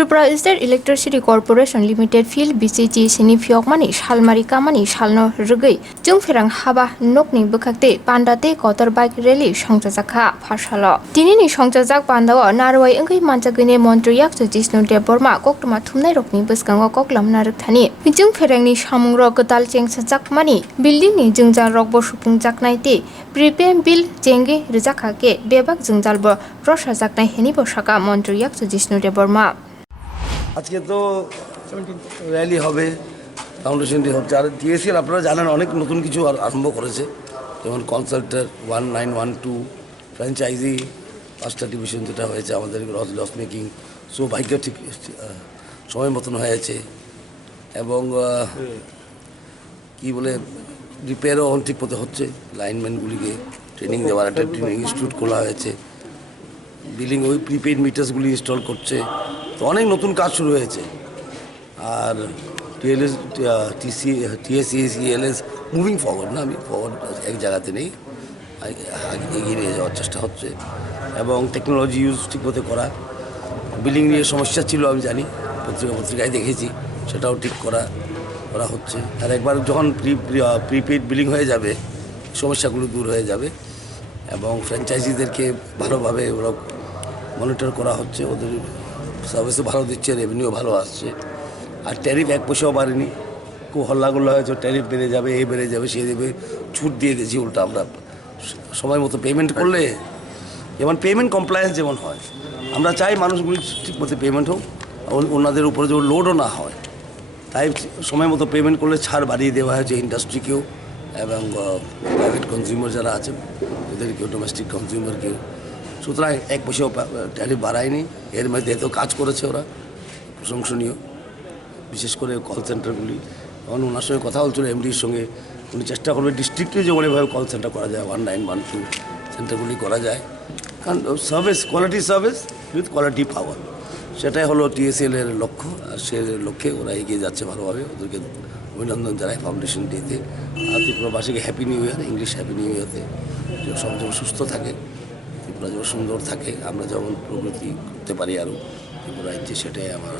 Tripura State Electricity Corporation Limited Field BCG Sini Fiokmani Shalmari Kamani Shalno Rugai Jungferang Haba Nokni Bukakte Pandate Kotor Bike Rally Songchazakha Phashalo Dinini Songchazak Pandawa Narwai Engai Manjagine Montreyak to Jisnu de Borma Koktuma Thumnai Rokni Buskango Koklam Naruktani Jungferangni Shamungro Kotal Cheng Sajak Mani Building ni Jungjal Rokbo Shupung Jaknaite Prepare Bill Jenge Rizakake Bebak Jungjalbo Rosha Jaknai Henibo Shaka Montreyak to Jisnu de Borma আজকে তো rally হবে, foundation day হচ্ছে, আর টিএসসিএল আপনারা জানেন অনেক নতুন কিছু আরম্ভ করেছে, যেমন কনসাল্টার 1912 ফ্র্যাঞ্চাইজি 5টা ডিভিশন যেটা হয়েছে আমাদের লস মেকিং, সো বাইকটা ঠিক সময় মতন হয়েছে এবং কি বলে রিপেয়ারও ঠিক মতো হচ্ছে, লাইনম্যানগুলিকে ট্রেনিং দেওয়ার একটা ট্রেনিং ইনস্টিটিউট খোলা হয়েছে, বিলিং ওই প্রিপেইড মিটার্সগুলি ইনস্টল করছে, তো অনেক নতুন কাজ শুরু হয়েছে। আর টিএসসিএলএস মুভিং ফরওয়ার্ড না, আমি ফরওয়ার্ড এক জায়গাতে নেই, এগিয়ে নিয়ে যাওয়ার চেষ্টা হচ্ছে এবং টেকনোলজি ইউজ ঠিকমতো করা, বিলিং নিয়ে সমস্যা ছিল আমি জানি, পত্রিকায় দেখেছি, সেটাও ঠিক করা হচ্ছে। আর একবার যখন প্রিপেইড বিলিং হয়ে যাবে সমস্যাগুলো দূর হয়ে যাবে এবং ফ্র্যাঞ্চাইজিদেরকে ভালোভাবে ওরা মনিটর করা হচ্ছে, ওদের সার্ভিসও ভালো দিচ্ছে, রেভিনিউ ভালো আসছে। আর ট্যারিফ এক পয়সাও বাড়েনি, খুব হল্লাগুল্লা হয়েছে, ট্যারিফ বেড়ে যাবে, এই বেড়ে যাবে, সে দেবে, ছুট দিয়ে দিয়েছি উল্টা আমরা সময় মতো পেমেন্ট করলে, যেমন পেমেন্ট কমপ্লায়েন্স যেমন হয়, আমরা চাই মানুষগুলি ঠিক মতো পেমেন্ট হোক, ওনাদের উপরে যেমন লোডও না হয়, তাই সময় মতো পেমেন্ট করলে ছাড় বাড়িয়ে দেওয়া হয়েছে ইন্ডাস্ট্রিকেও এবং প্রাইভেট কনজিউমার যারা আছে ওদেরকেও, ডোমেস্টিক কনজিউমারকেও। সুতরাং এক পয়সাও ট্যারিফ বাড়ায়নি, এর মধ্যে এত কাজ করেছে ওরা, প্রশংসনীয়, বিশেষ করে কল সেন্টারগুলি। এখন ওনার সঙ্গে কথা হচ্ছিল এমডির সঙ্গে, উনি চেষ্টা করবে ডিস্ট্রিক্টে যেমন এভাবে কল সেন্টার করা যায়, 1912 সেন্টারগুলি করা যায়, কারণ service, quality service with quality পাওয়ার, সেটাই হলো টিএসএল-এর লক্ষ্য। আর সে লক্ষ্যে ওরা এগিয়ে যাচ্ছে ভালোভাবে, ওদেরকে অভিনন্দন জানাই ফাউন্ডেশন ডেতে। আর ত্রিপুরাবাসীকে happy new year, English happy new ইয়ারতে, সব যেমন সুস্থ থাকে, ত্রিপুরা যেমন সুন্দর থাকে, আমরা যেমন প্রগতি করতে পারি আরও ত্রিপুরা রাজ্যে, সেটাই আমার